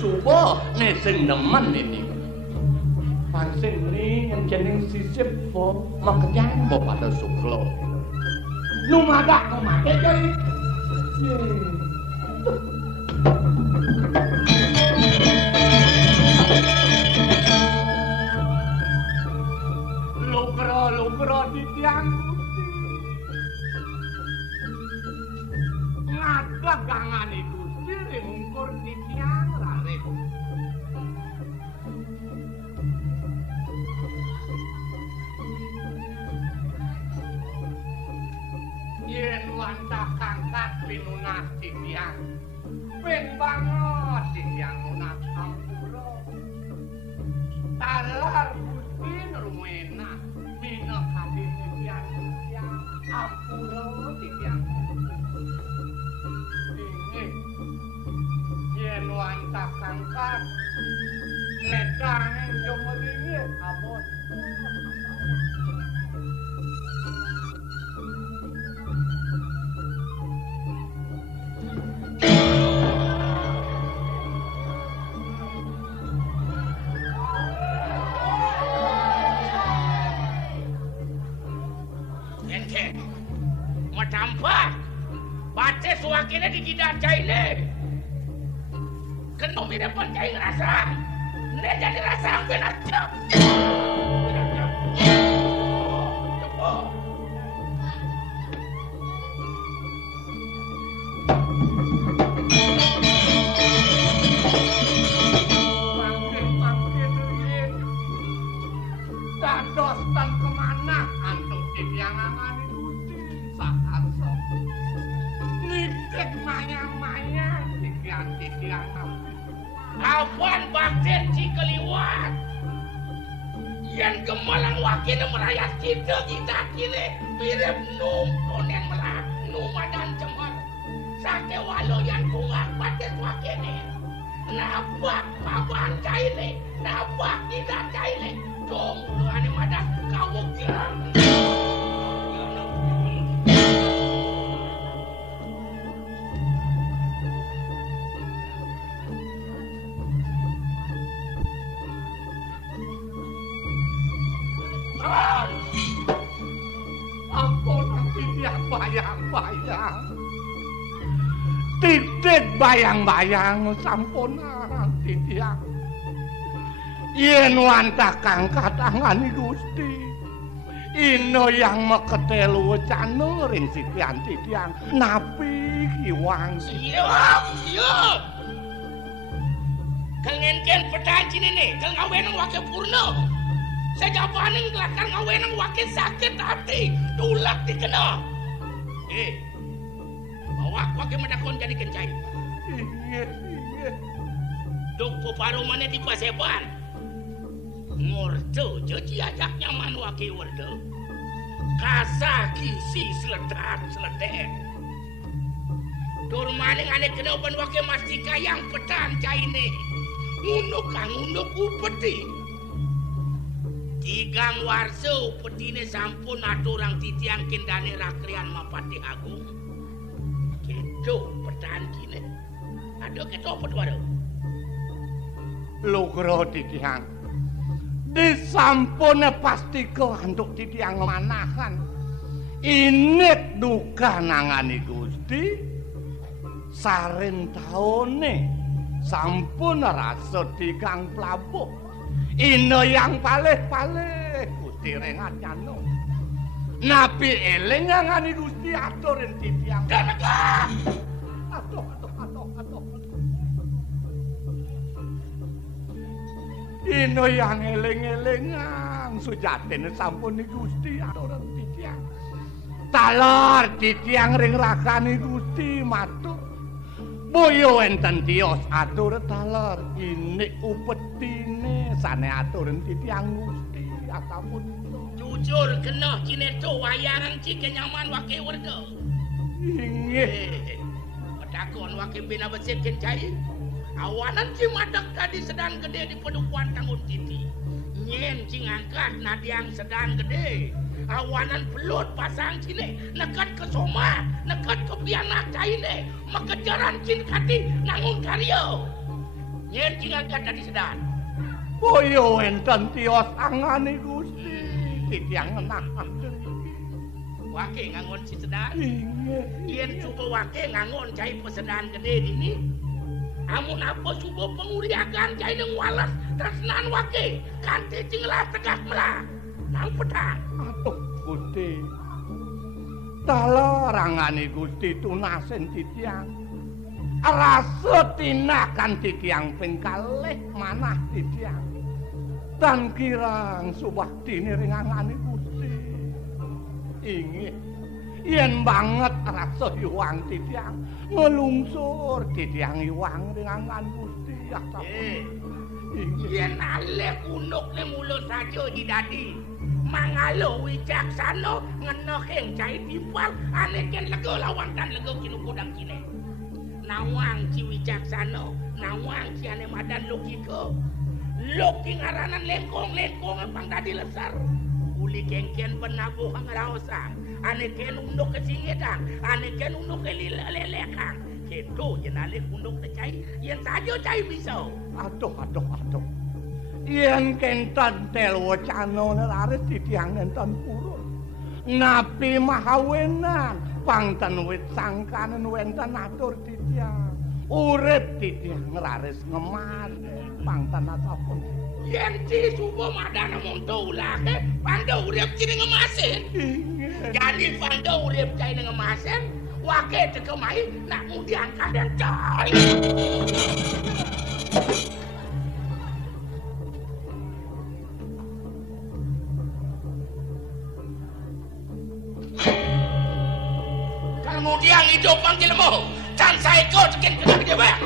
Supo nek sing nemen iki. Pancen ning jeneng sisip po makenyang po pada suklo. Lumadak kemake kali. Lukro di tiang Gusti. Ngadak gangane Gusti ngungkur di tiang lare. Yen wantah kangkat pinunas di tiang. Ben banget di tiang lunas sampura. Talar Gusti rumena. Bina kali titiang ampura titiang ini yen wantah kangkat lekang yang meringit abot Madampak baca suakine digidat caine kenomine pencaing rasa ne jadi rasa sampai nacap dados tan kemana antuk yang angani nikek maya-maya titiang awan bakten cikeliwat yang gemalang wakil merayat kita kini mirip num tonen melak numadan cemar sake walau yang kungak batet wakil nabak papan caile nabak tidak caile dong uluhane madah kawuk girang titik bayang-bayang sampunan titiang yen wantah kangkat angani Gusti ino yang meketelu canu ring sitian titiang napi kiwang iya kengen-ken pedancin ini kang ngawenang wakil purno sejabaning kelakar ngawenang wakil sakit hati tulak dikena bawa wakil medakon jadi kencai iya duk puparumane di paseban ngordo jadi ajak nyaman wakil wardo kasaki si seledet durmaning ane kena open wakil mastika yang pedan caine ngunduk upeti tigang warso petine sampun aturang titiang kendane rakrian mapati agung gitu pedan kini ada gitu pedwaro lukro titiang disampune pasti kehantuk titiang manahan init duka nangani Gusti saren taone sampun rasa tigang plabuh ino yang paleh-paleh Gusti rengat nyano nabi eling ngani Gusti aturin titiang Danaka aduh ino yang eling-elingan sujatene sampun ni Gusti aturin titiang talar titiang ring rakani Gusti matur boyo enten tios atur talar ini upetine sane aturin titiang Gusti ataupun jujur kena cineto wayaran cike nyaman wake warga inggih pedakon wake bina besir kencai awanan cimadak tadi sedang gede di pedukuan tanggung titi nyen cing angkat nadiang sedang gede awanan belut pasang cine nekat ke soma nekat ke pianak caine makejaran cin kati nangun karyo nyen cingan kata di sedan boyo enten tios angane Gusti titiang ngenakan wake ngangon si sedan yen coba wake ngangon cai pesedan gede ini amun apa coba penguriakan cai neng walas tresnan wake kanti cinglah tegak melah nang pedang aduh Gusti talarangane Gusti tunasen titiang rasa tinakan titiang ping kalih manah titiang dan kirang subaktine ringangane Gusti inggih yen banget rasa iwang titiang ngelungsur titiang iwang ringangane Gusti yen alih kunuk ne mulut saja di dadi mangalo wicaksana ngenoh ing cai timpal ane ken lega lawan dan lega kinu kodang kine nawang ci wicaksana nawang ci ane madan logika loki ngaranan lengkong pang dadi lesar uli kengken penabuh ngaraosang ane ken unduk kesingedang ane ken unduk lelekang kedo yen alih unduk cai yen saja cai bisa aduh yen kentan tel wacana laris titiang enten purun napi mahawenan pangten wit sangkanen wenten atur titiang urip titiang laris ngemas pangten atapun yen ci subuh madana monto ulake pando urip cini ngemasin jadi pando urip cai ngemasin wake tekemai nak mudiangkan dan cai kemudian hidup panggilmu can saya ikut sekian kena kejebak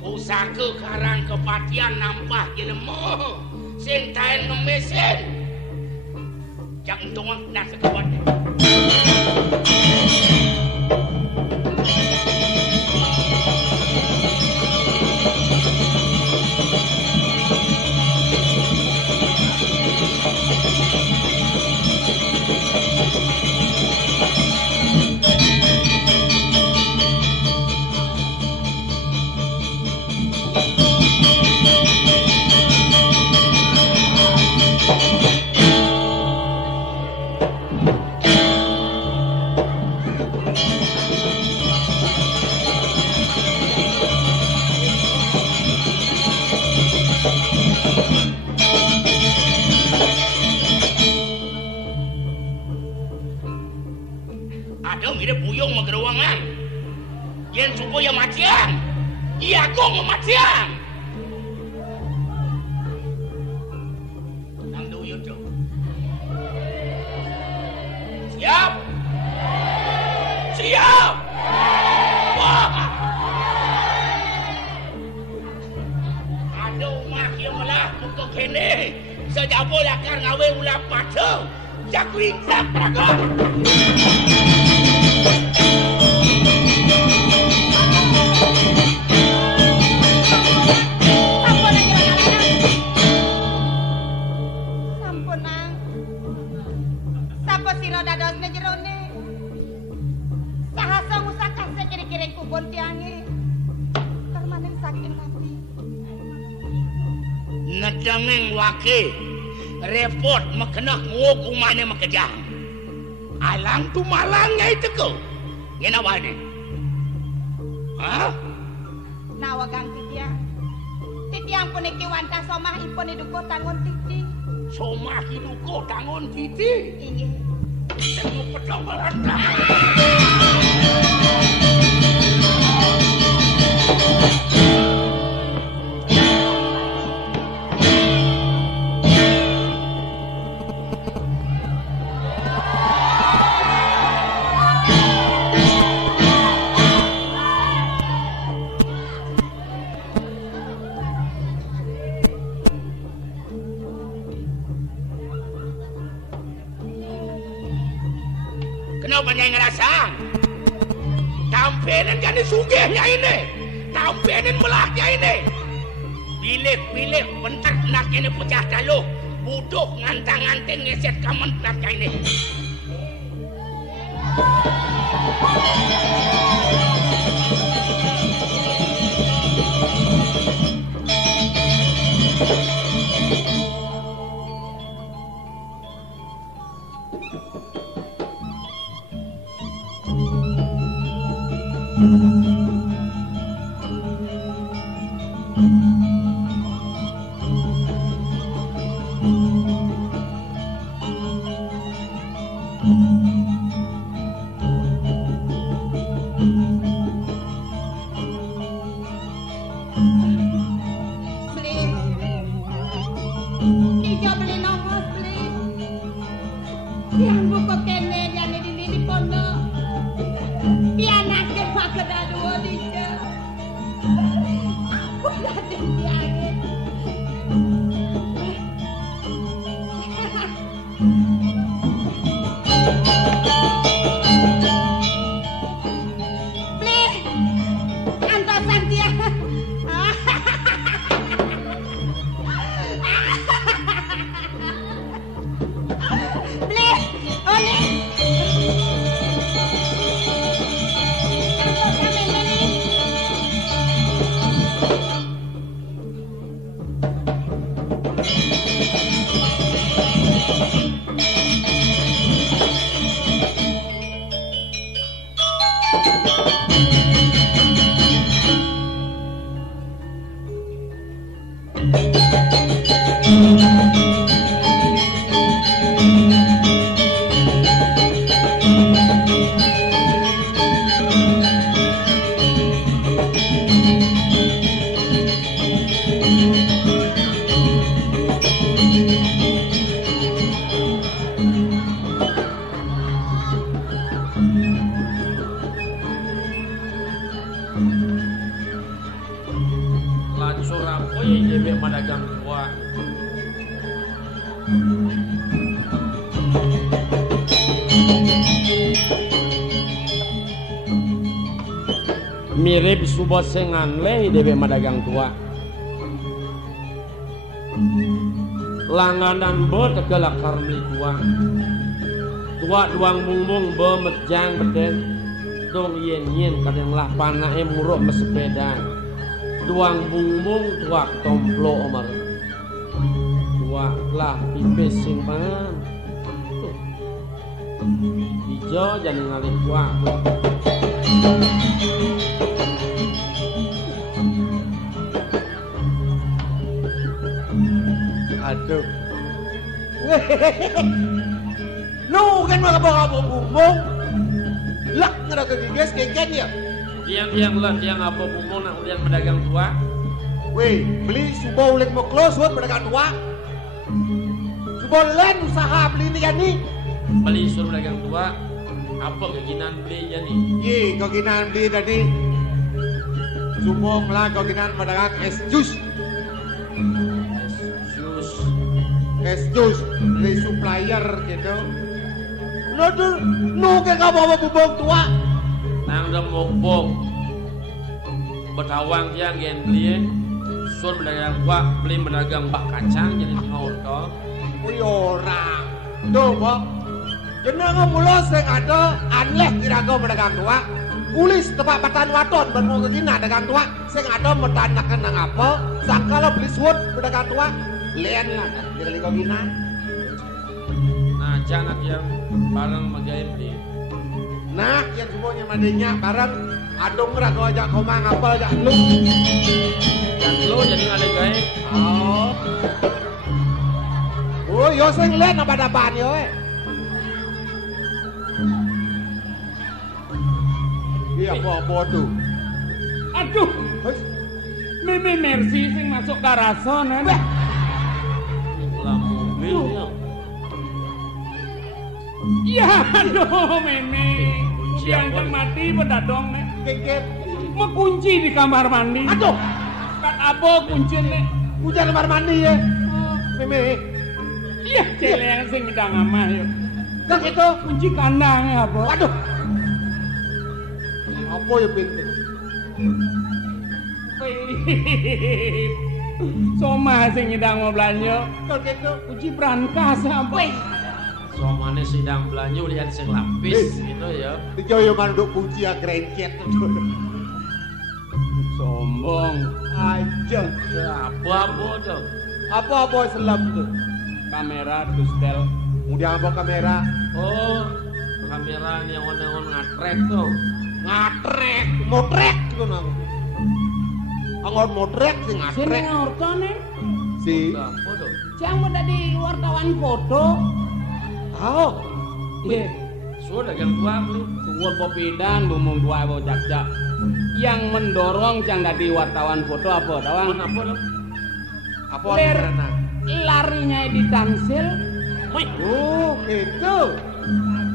usaka karang kepatian nampah jelemu sing taen ngemesin jangan tunggu nak sekawan. Yen supaya maciang, iya kong maciang. Nang duyut jo. Siap. Siap. Wah. Aduh mak yang melah muka kene. Sejabo lakar ngawe ulah pacu. Jakring sak praga. Nedameng wake repot makenak ngukumane makejang alang tu malangnya itu ko ngenawane nawagang titiang puniki wanta somah ipun iduko tangon titi somah iduko tangon titi inggih tengok pedang belanda menyai ngerasa. Tampenin jadi sugihnya ini. Tampenin melahnya ini. Pilih-pilih bentar nak ini pecah dalu. Buduh ngantang-nganting ngeset kamen naknya ini. Mirip subot sengan leh dewe madagang tua. Langanan be tegelak karmi tua. Tua duang mungbung be mejang beden. Dong yen yen kadang lah panahe muruk mesepeda. Duang mungbung tua tomplo omar. Tua lah pipis sing pangan. Ijo jadi ngalih tua. Aduh. No kan mga bumong. Lak nga nagagigas keken ya. Tiang lah tiang apa bumong nak ulian pedagang tua. Weh, beli subaw ulit mo close buat pedagang tua. Subaw len usaha beli ini kan nih. Beli suruh pedagang tua. Apa keginan beli ya nih? Ye, keginan beli tadi. Subaw lah keginan pedagang es jus. Es jus dari supplier gitu. No ke kamu bubong tua. Nang dah mopok. Betawang dia gen beli. Sur pedagang tua beli pedagang bak kacang jadi ngawur kau. Wih orang. Tuh kok. Kena mulos yang ada aneh kira-kira pedagang tua. Ulis tempat batan waton bermu kegina pedagang tua. Sing ada metanakan nang apa. Sangkala beli suut pedagang tua. Lian lah, kira kau gina. Nah, jangan yang barang magay beli. Nah, yang semuanya madinya barang adong rak kau ajak kau mang apa ajak lu. Yang lu jadi ngalih gay. Oh, yo sing lian apa dapan yo. Iya apa tuh? Aduh, Mimi Mercy sing masuk karason. Mobilnya. Iya, aduh Mimi. Yang mati pedadong nih. Keket. Mengunci di kamar mandi. Aduh. Kan apa kunci nih? Kunci kamar mandi ya. Mimi. Iya, celeng sing midang amah yuk. Dah itu. Kunci kandangnya apa? Waduh. Apa ya pintu? Soma sing ngidang mau belanja. Dah itu. Kunci brankas apa? Somane sidang belanja lihat sing lapis gitu ya. Dijoyo manduk kunci ya grencet. Sombong. Aja. Apa tuh? Apa selam tuh? Kamera dustel. Udah apa kamera? Oh, kamera yang on ngatrek tuh. Ngatrek, motrek gitu nang. Angon motrek sing Sini ngatrek. ngortone. Si. Apa tuh? Jang mau dari wartawan foto. Oh. Iya. Sudah yang tua beli. Suwun popidan bumung dua bo jakja. Yang mendorong jang dari wartawan foto apa tawang? Apa tuh? Apa Ler. karena? Larinya di Tansil. Oh, itu.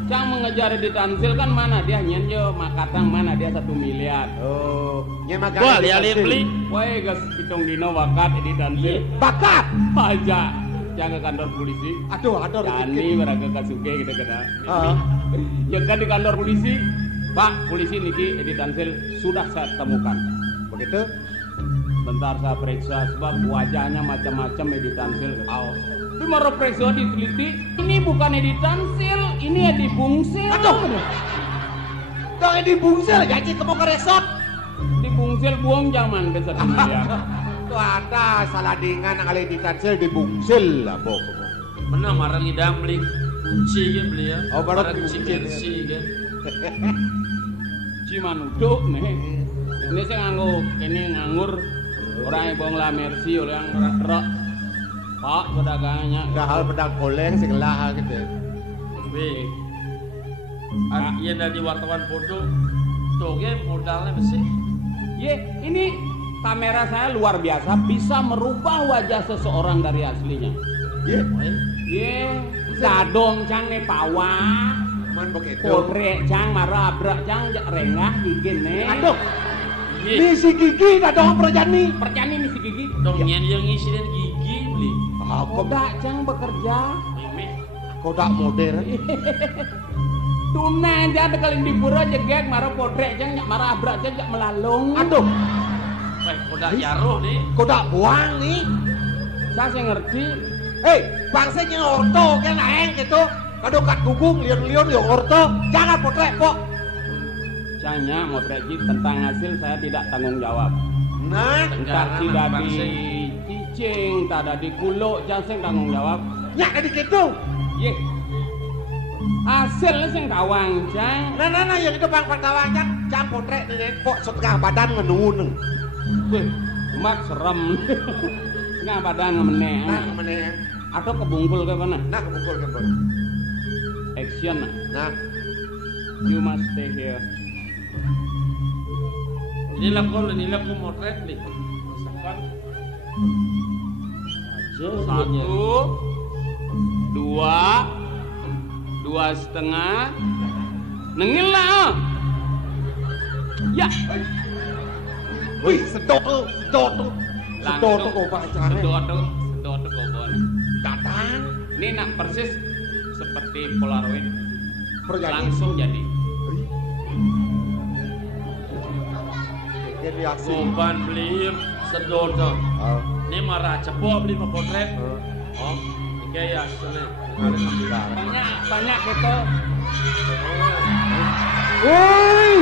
Jang mengejar di Tansil kan mana dia nyenjo Makatang mana dia 1 miliar. Oh, nya makan. Gua lihat beli. Woi gas pitung dino wakat di Tansil. Bakat. Aja. Jangan ke kantor polisi. Aduh, Jani beraga kasuke gitu kena. Ah. Ya kan di kantor polisi. Pak, polisi niki Edi Tansil sudah saya temukan. Begitu? Bentar saya periksa sebab wajahnya macam-macam Edi Tansil. Tapi mau periksa diteliti, ini bukan Edi Tansil, ini Edi Bungsil. Aduh. Dong di bungsel janji kamu ke resort. Di Bungsil buang jangan ke 1 miliar. Tuh ada salah dengan kali di tansel di bungsel lah, Bo. Mana marang idang beli kunci kan beli ya. Oh, baru Marang kunci kunci. bersih kan. Cimanuduk nih. Ini saya nganggur orang yang bong la mercy oleh yang rak. Pak pedagangnya. Udah hal pedang koleng segelah gitu. B. Iya dari wartawan foto. Tuh ge modalnya bersih. Ye, ini kamera saya luar biasa bisa merubah wajah seseorang dari aslinya. Iya. Ye, sadong cang ne pawah. Man begitu. Potrek cang marabrak cang rengah gigin ne. Aduh. Iya. Misi gigi dah dong perjani. Percani misi gigi. Dong yang ngisiin gigi beli. Kodak cang bekerja. Mimi. Kodak modern. Tuna aja ada kali di pura jegek marah potrek cang nyak marah abrak cang nyak melalung. Aduh. Wah, udah jaruh nih. Kodak buang nih. Saya ngerti. Hei, bangsa yang orto kan aeng gitu. Kado kat gugung lion-lion yang orto. Jangan potrek kok. Cangnya mau tragik tentang hasil saya tidak tanggung jawab. Nah, Tak tidak di cicing, tak ada di kulo, jangan tanggung jawab. nyak ada gitu. Ye, hasilnya sing kawang cang. Nah, yang itu bang tawangan jam potrek nih kok setengah badan ngenuneng. Wih, mak serem. Nggak badan ngemeneh. Nah, meneh. Atau kebungkul ke mana? Nah, kebukul ke bawah. Action. Nah, You must stay here. Inilah kau motret nih. Masakan. Satu, dua, 2,5. Nengil lah. Ya, wih, sedot tuh. Sedot tuh kok pacarnya. sedot tuh kobon. Datang. Ini nak persis seperti Polaroid. Perjanjian. Langsung jadi. Ini asli. Soban beli sedot tuh. Oh. Ini marah cepok beli potret. Oh, ini ya sulit. Banyak gitu. Woi,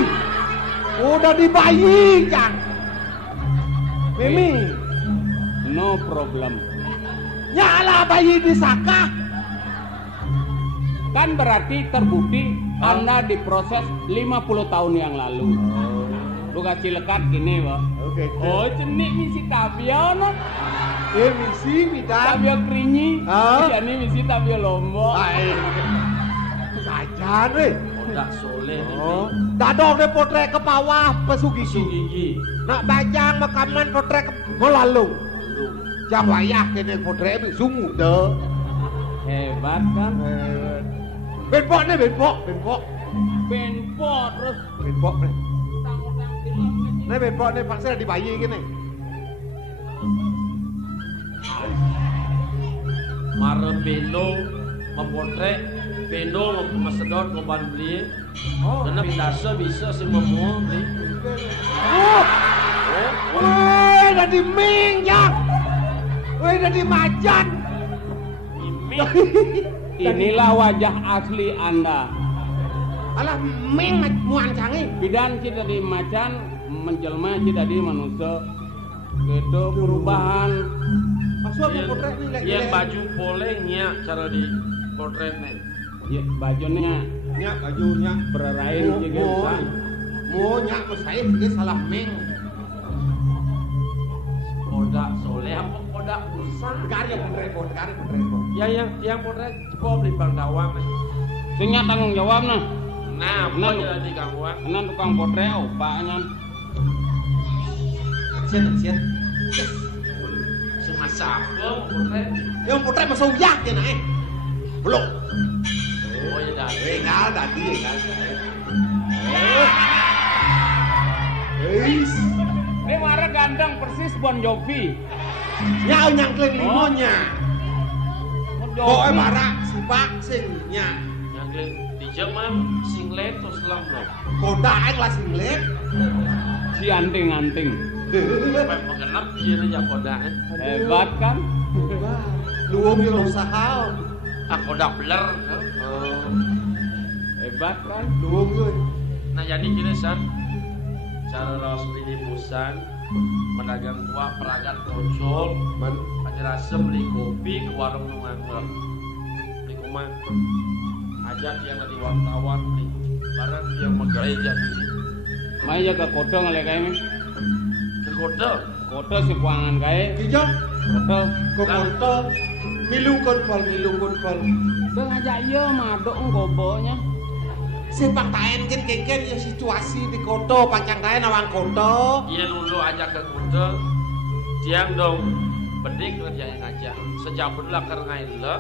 udah dibayi kan? Mimi, No problem. nyala bayi disaka. Kan berarti terbukti Anda diproses 50 tahun yang lalu. Lu kasih lekat gini, Pak. Oke. Oh, cenik misi tabio, no? Misi minta. Tabio kerinyi. Ah. Ya, ini misi tabio lombok. Baik. Saja nih. Udah soleh Oh, dadok deh potret ke bawah pesugi. gigi. Nak bajang makaman potret ke melalung. Jam wayah kene potret itu sungu deh. Hebat kan? Benpok nih, benpok. Benpot terus Benpok nih. utang-utang film. Nih benpok nih paksa dibayi gini. Marah belo memotret Pendo masedot ngoban beli. Oh, Karena biasa bisa sih memuang beli. woi, dari Ming ya. Woi, dari Majan. Inilah wajah asli Anda. Alah Ming muan canggih. Bidan kita di macan menjelma kita di manusia. Gitu perubahan. Masuk ke potret ni lagi. Yang baju polengnya cara di potretnya. Ya, bajunya Nyak bajunya berarain juga. nyak ko saya dia salah Ming. Kodak soleh apa kodak besar? Karya potret. Ya yang potret coba beli Bang Dawang nih. Sehingga tanggung jawab nah. Nah, Nah, apa jadi Kang Wang? Nan tukang potret opaknya. Sian. Semasa apa potret? Yang potret masuk yak dia naik. Belum. Oh ya dah. Enggak tadi enggak. Eis. Ini warna gandang persis Bon Jovi. Nyau nyangkling limonya. Bon Boe Jovi. barak sipak sing nya. Yang di Jerman singlet terus selam loh. Kodaeng lah singlet. Si anting-anting. Sampai mengenap dia aja kodaknya. Hebat kan? Luwung yang usaha. Ah kodak blur. Hebat kan? Luwung yun. Nah jadi gini san, cara ros beli busan, pedagang tua peragat konsol, Man, aja rasa beli kopi ke warung nungan beli kuman, ajak yang di wartawan beli barang yang megereja Maya ke kota ngalek kaya ini. ke kota. Kota si kuangan kaya. kijang. Kota. Kokonto. Milung konpol. Udah ngajak iya madok ngobonya. Sepak taen kan kengken ya situasi di kota pancang taen awang kota. Dia dulu ajak ke kota, tiang dong bedik kerja yang ngajak. Sejak belah karena ilah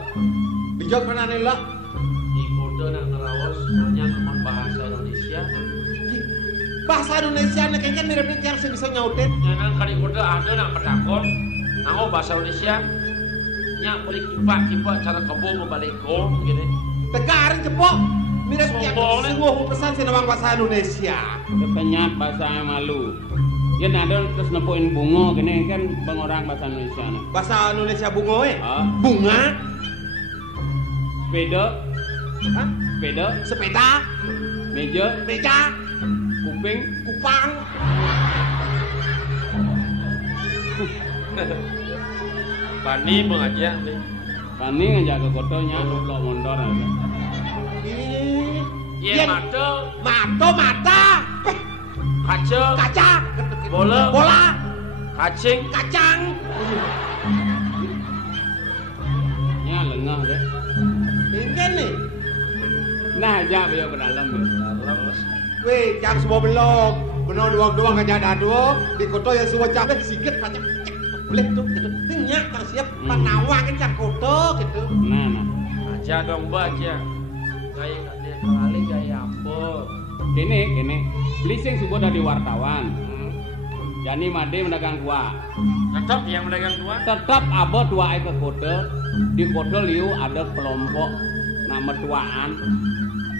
Bijak mana nela? di kota nak ngerawas punya ngomong bahasa Indonesia. Bahasa Indonesia nih kengken mirip-mirip yang saya bisa nyautin. Jangan kali kota ada nak pedakon, aku bahasa Indonesia. Nyak beli kipak cara kebun membalik gong gini. Tegarin cepok. Mirip yang Sombong, semua pesan sinawang bahasa Indonesia. Kepenyat bahasa malu. Ya ada terus nepuin bunga gini kan bang orang bahasa Indonesia nih. Bahasa Indonesia bunga Ah, Bunga. sepeda, Hah? sepeda, Sepeda. meja, Meja. kuping, Kupang. Bani mengajak nih. Pani ngajak ke kotanya, lo mondor aja. Ih. Iya mata, Mata. kaca, Kaca. Bola. Bola. kacing, Kacang. Ya lengah deh. Ini nih. Nah ajak beliau ke dalam ya. Weh, jangan semua belok. Benar doang aja ada dua. Di kota yang semua capek sikit macam boleh tuh gitu. Nyak kang siap panawang kan cak kota gitu. Nah. aja dong baca. Gaya dia kali gaya apa? Kene, Blising subuh dari wartawan. Jadi made mendagang tua. Tetap yang mendagang tua. Tetap abah tua ke kota. Di kota liu ada kelompok nama tuaan.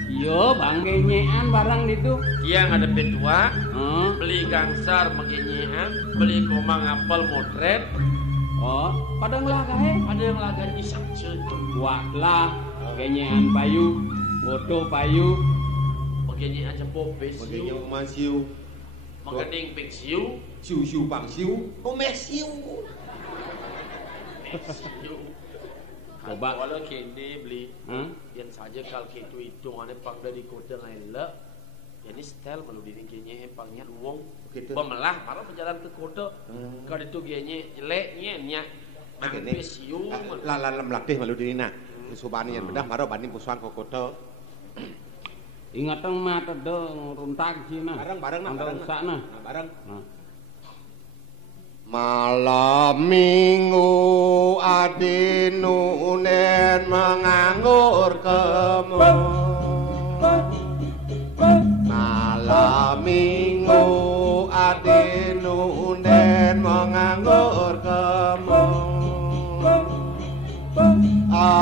Iya bang genyean barang itu. Yang ada tua, Hah? beli gangsar mengenyehan, beli komang apel motret, Oh, pada ngelah kae. ada yang lagan isap cuy. Tua lah, genyean payu, foto payu. Mengenye aja popes, Bagainya masiu, mengening peksiu, siu pang siu, mesiu. Coba kalau kini beli, Hah? yang saja kalau gitu hitungannya pang dari kota ngaila, ya ini style malu diri kayaknya pangnya uang, Gitu. pemelah, malah berjalan ke kota, kalau itu kayaknya jeleknya nyak, Begini. pesiu, Lalam latih malu diri nah. Subani yang bedah maro banding pusuan ke kota. Ingatan mata dong runtak cina. Bareng nah, Anda rusak nah. bareng. Nah. Malam minggu adinunen menganggur kemu. Malam minggu adinunen menganggur kemu.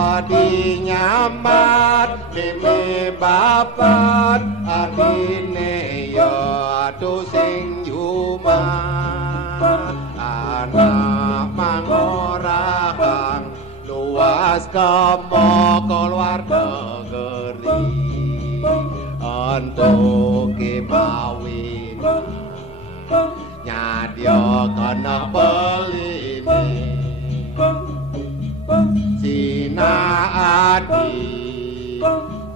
adi nyamat demi bapat adine yo adu sing yumat anak mangorahang luas kemo keluar negeri untuk kemawin nyadya kena pelini Sina adi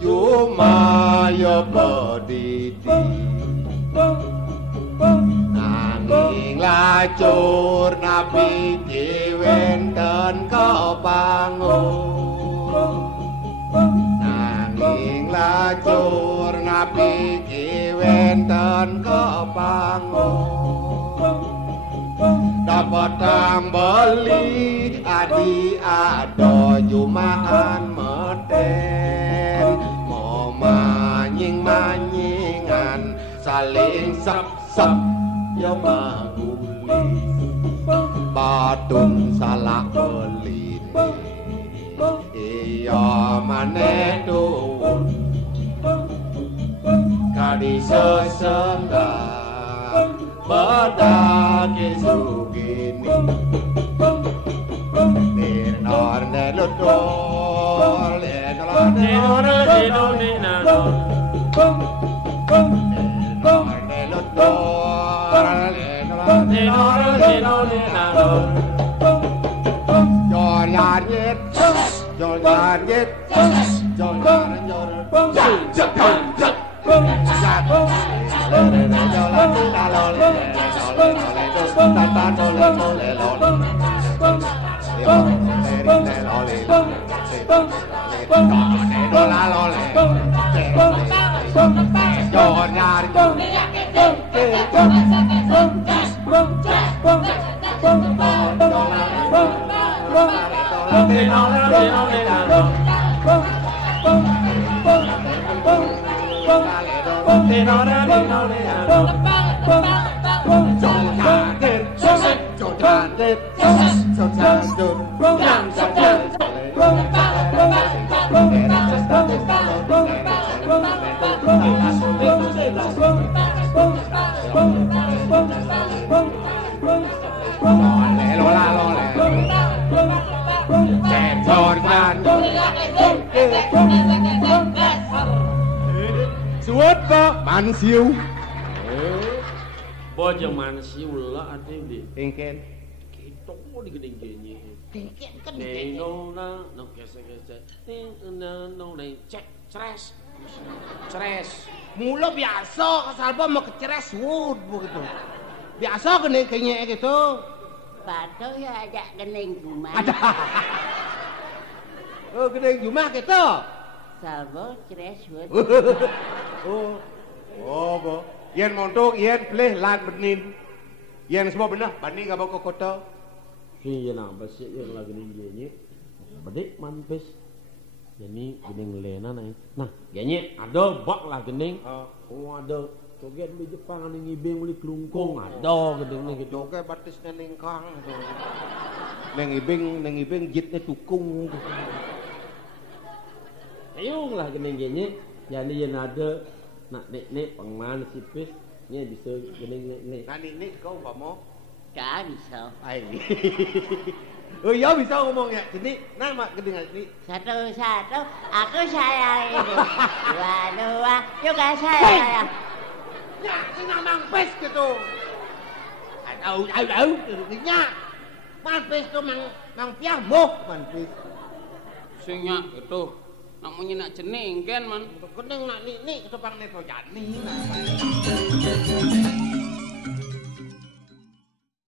Yumaya pedidi Nanging lacur nabi diwenten kebangun Nanging lacur nabi diwenten kebangun dapat beli adi ado jumaan meden mau manyingan saling sep ya maguli batun salah beli iya maneh duwun kadi sesenggang badake sugini Nenor nelodor Nenor nelodor Nenor nelodor Jor yanyit Jor yanyit Jor yanyit Suốt có bạn siêu Bojo mansiu lah ade di. Engken Kita mau digedeng gini. Dengket kan Neno na, no kese. No cek ceres. Ceres. Mula biasa kasalba mau keceres wood begitu. Biasa kene kayaknya gitu. Bato ya ada gening rumah. Ada. Oh, gede Jumah gitu. Salvo ceres wood. Oh, bo. Yen montok, yen pleh lag benin. Yen semua benar, bani gak bawa ke kota. Iya nah, basik yang lagi ninjanya. Bedek mampes. Jadi gening lena nih. Nah, kayaknya ada bak lah gening. Oh, ada. Coget di Jepang ada ngibing beli kelungkung. Ada gedengnya gitu. Joget batisnya ningkang. Neng ibing jitnya tukung. Ayo lah gening kayaknya. Jadi yang ada nak nek pengman sipis nya bisa gening nek. Nah nek kau enggak mau? Gak bisa. Ai. Oh iya bisa ngomong ya. Jadi nama gening ini. Satu, aku sayang ibu. Dua, juga sayang. Ya, sing nang pes gitu. Au, nya. Man pes tuh mang piah moh man pes. Sing nya itu namanya nak jeneng kan man. Keneng nak ni ketepang neto jani.